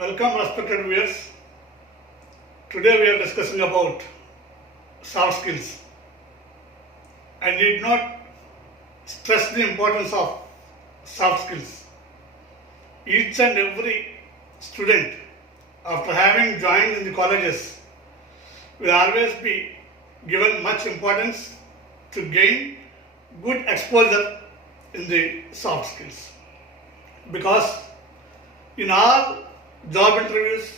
Welcome, respected viewers. Today we are discussing about soft skills. I need not stress the importance of soft skills. Each and every student, after having joined in the colleges, will always be given much importance to gain good exposure in the soft skills. Because in all job interviews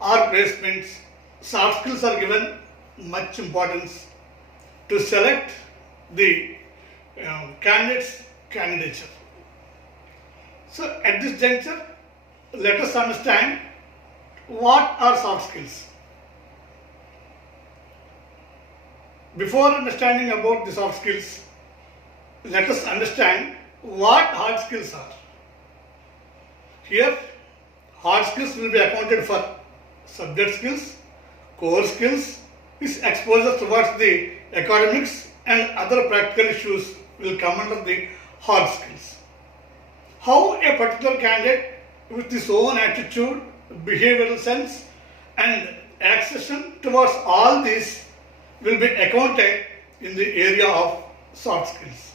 or placements, soft skills are given much importance to select the candidate's candidature. So at this juncture, let us understand what are soft skills. Before understanding about the soft skills, let us understand what hard skills are. Here, hard skills will be accounted for subject skills, core skills, is exposure towards the academics and other practical issues will come under the hard skills. How a particular candidate with his own attitude, behavioral sense and accession towards all these will be accounted in the area of soft skills.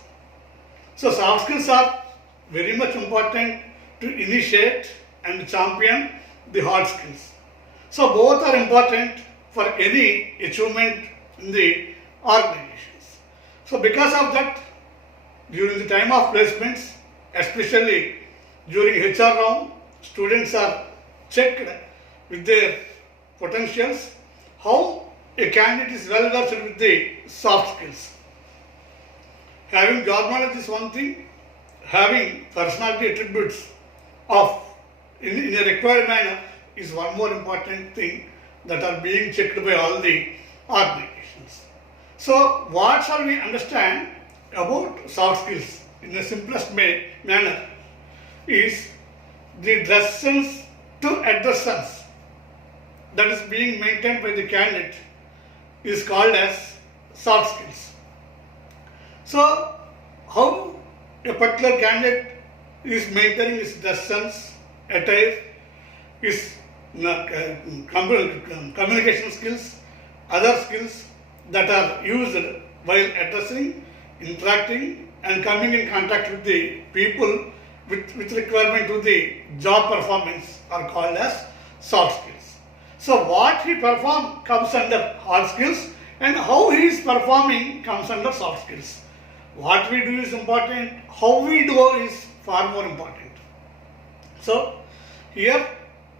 So soft skills are very much important to initiate and champion the hard skills. So both are important for any achievement in the organizations. So because of that, during the time of placements, especially during HR round, students are checked with their potentials, how a candidate is well versed with the soft skills. Having job knowledge is one thing, having personality attributes of in a required manner is one more important thing that are being checked by all the organizations. So what shall we understand about soft skills in the simplest manner is the dress sense to address sense that is being maintained by the candidate is called as soft skills. So how a particular candidate is maintaining his dress sense, attire, his communication skills, other skills that are used while addressing, interacting and coming in contact with the people with requirement to the job performance are called as soft skills. So what he performs comes under hard skills and how he is performing comes under soft skills. What we do is important, how we do is far more important. So here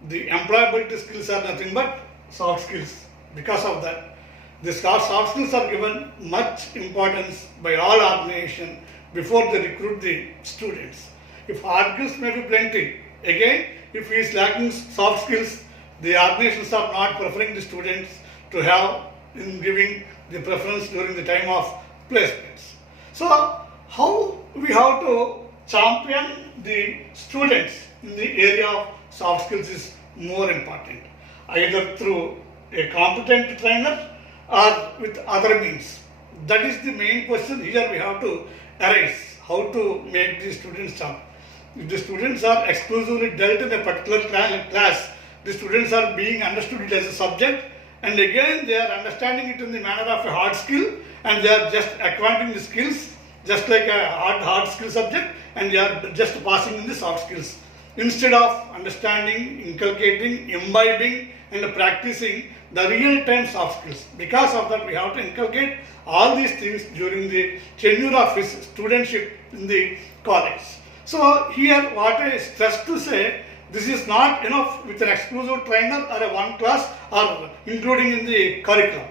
the employability skills are nothing but soft skills. Because of that, the soft skills are given much importance by all organizations before they recruit the students. If hard skills may be plenty, again if he is lacking soft skills, the organizations are not preferring the students to have in giving the preference during the time of placements. So how we have to champion the students in the area of soft skills is more important, either through a competent trainer or with other means. That is the main question here we have to arise, how to make the students jump. If the students are exclusively dealt in a particular class, the students are being understood it as a subject and again they are understanding it in the manner of a hard skill and they are just acquiring the skills just like a hard skill subject and they are just passing in the soft skills. Instead of understanding, inculcating, imbibing and practicing the real-time soft skills. Because of that we have to inculcate all these things during the tenure of his studentship in the college. So here what I stress to say, this is not enough with an exclusive trainer or a one class or including in the curriculum.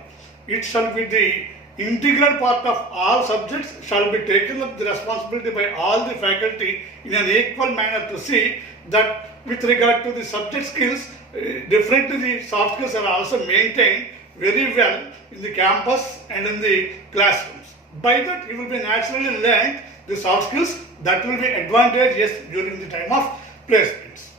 It shall be the integral part of all subjects, shall be taken up the responsibility by all the faculty in an equal manner to see that with regard to the subject skills, definitely the soft skills are also maintained very well in the campus and in the classrooms. By that you will be naturally learned the soft skills that will be advantageous during the time of placements.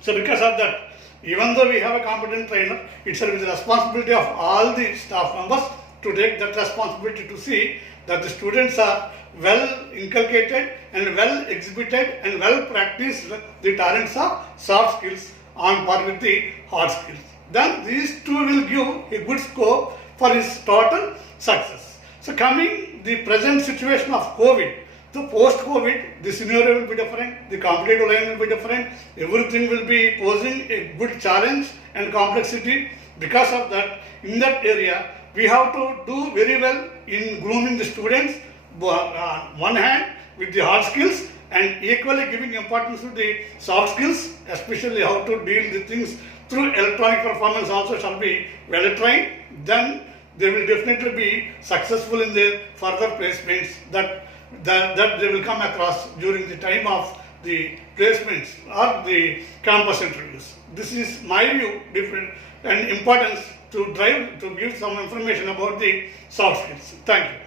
So because of that, even though we have a competent trainer, it shall be the responsibility of all the staff members to take that responsibility to see that the students are well inculcated and well exhibited and well practiced the talents of soft skills on par with the hard skills. Then these two will give a good scope for his total success. So coming the present situation of COVID, so post-COVID, the scenario will be different, the competitive line will be different, everything will be posing a good challenge and complexity. Because of that, in that area, we have to do very well in grooming the students, on one hand with the hard skills and equally giving importance to the soft skills, especially how to deal with things through electronic performance also shall be well trained. Then they will definitely be successful in their further placements that they will come across during the time of the placements or the campus interviews. This is my view, different and importance to drive to give some information about the soft skills. Thank you.